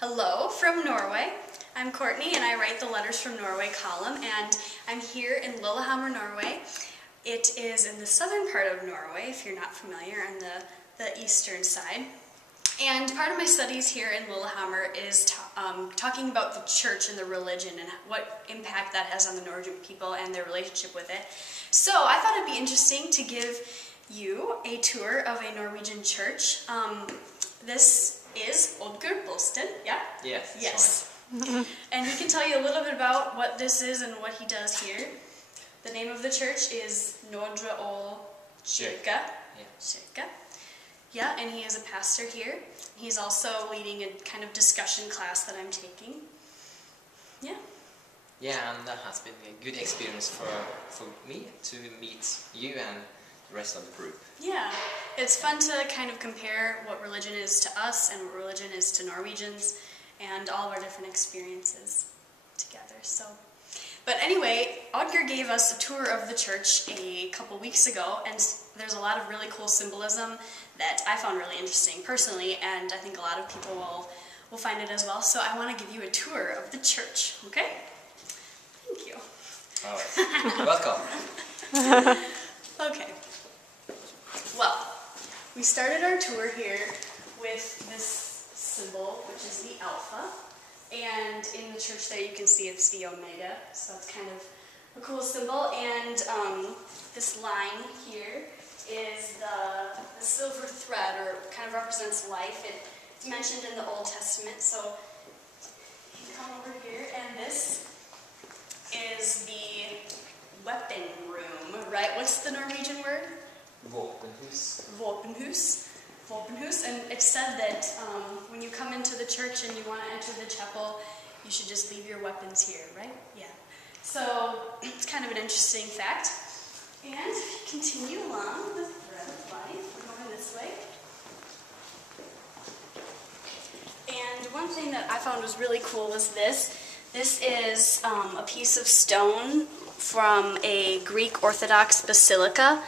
Hello from Norway. I'm Courtney and I write the Letters from Norway column, and I'm here in Lillehammer, Norway. It is in the southern part of Norway, if you're not familiar, on the eastern side. And part of my studies here in Lillehammer is talking about the church and the religion and what impact that has on the Norwegian people and their relationship with it. So I thought it'd be interesting to give you a tour of a Norwegian church. This is Oddgeir Bolstad, yeah? Yes. Yes. And he can tell you a little bit about what this is and what he does here. The name of the church is Nordre Kirke. Yeah. Yeah, and he is a pastor here. He's also leading a kind of discussion class that I'm taking. Yeah. Yeah, and that has been a good experience for me to meet you and the rest of the group. Yeah, it's fun to kind of compare what religion is to us and what religion is to Norwegians and all of our different experiences together. But anyway, Oddgeir gave us a tour of the church a couple weeks ago, and there's a lot of really cool symbolism that I found really interesting personally, and I think a lot of people will find it as well. So I want to give you a tour of the church, okay? Thank you. All right. Welcome. Okay. Well, we started our tour here with this symbol, which is the alpha. And in the church there you can see it's the omega, so it's kind of a cool symbol. And this line here is the silver thread, or kind of represents life. It's mentioned in the Old Testament, so you can come over here, and this is the weapon room, right? What's the Norwegian word? Våpenhus. Våpenhus. Våpenhus, and it's said that when you come into the church and you want to enter the chapel, you should just leave your weapons here, right? Yeah. So it's kind of an interesting fact. And if you continue along the thread of life, we're going this way. And one thing that I found was really cool was this. This is a piece of stone from a Greek Orthodox basilica,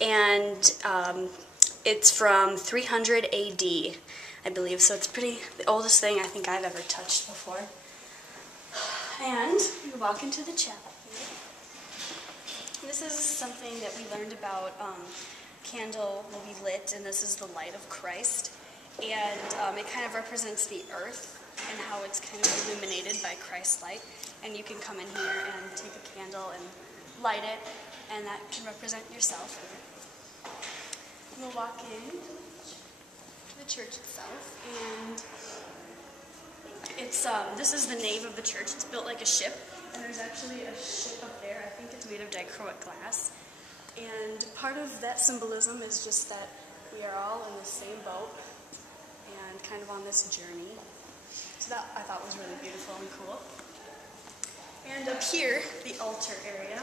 and it's from 300 AD, I believe, so it's the oldest thing I think I've ever touched before. And we walk into the chapel here. This is something that we learned about. Candle will be lit, and this is the light of Christ. And it kind of represents the earth and how it's kind of illuminated by Christ's light. And you can come in here and take a candle and light it, and that can represent yourself. We'll walk in to the church itself, and this is the nave of the church. It's built like a ship, and there's actually a ship up there. I think it's made of dichroic glass, and part of that symbolism is just that we are all in the same boat and kind of on this journey. So that I thought was really beautiful and cool. And up here, the altar area.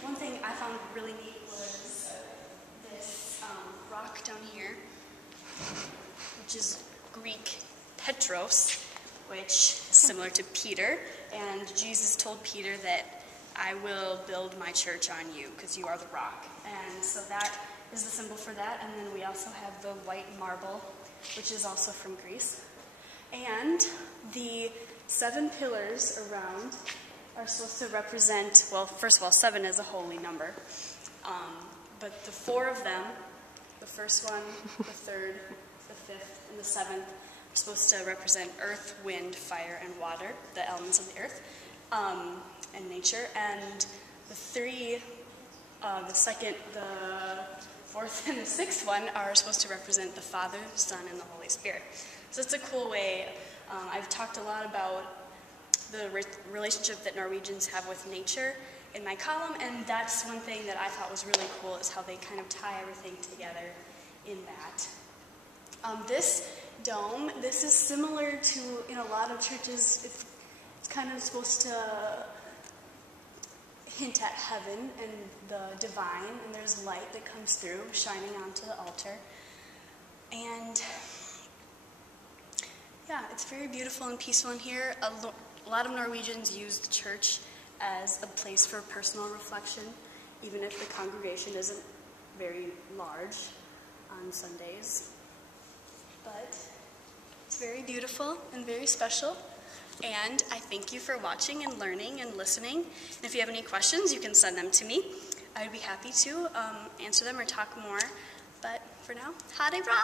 One thing I found really neat was this rock down here, which is Greek Petros, which is similar to Peter. And Jesus told Peter that I will build my church on you because you are the rock. And so that is the symbol for that. And then we also have the white marble, which is also from Greece. And the 7 pillars around are supposed to represent, well, first of all, 7 is a holy number. But the 4 of them, the first one, the 3rd, the 5th, and the 7th, are supposed to represent earth, wind, fire, and water, the elements of the earth, and nature. And the 3, the 2nd, the 4th, and the 6th one are supposed to represent the Father, the Son, and the Holy Spirit. So it's a cool way. I've talked a lot about the relationship that Norwegians have with nature in my column, and that's one thing that I thought was really cool, is how they kind of tie everything together in that. This dome, this is similar to, in a lot of churches, it's kind of supposed to hint at heaven and the divine, and there's light that comes through, shining onto the altar. And yeah, it's very beautiful and peaceful in here. A lot of Norwegians use the church as a place for personal reflection, even if the congregation isn't very large on Sundays. But It's very beautiful and very special. And I thank you for watching and learning and listening. And if you have any questions, you can send them to me. I'd be happy to answer them or talk more. But for now, ha det bra!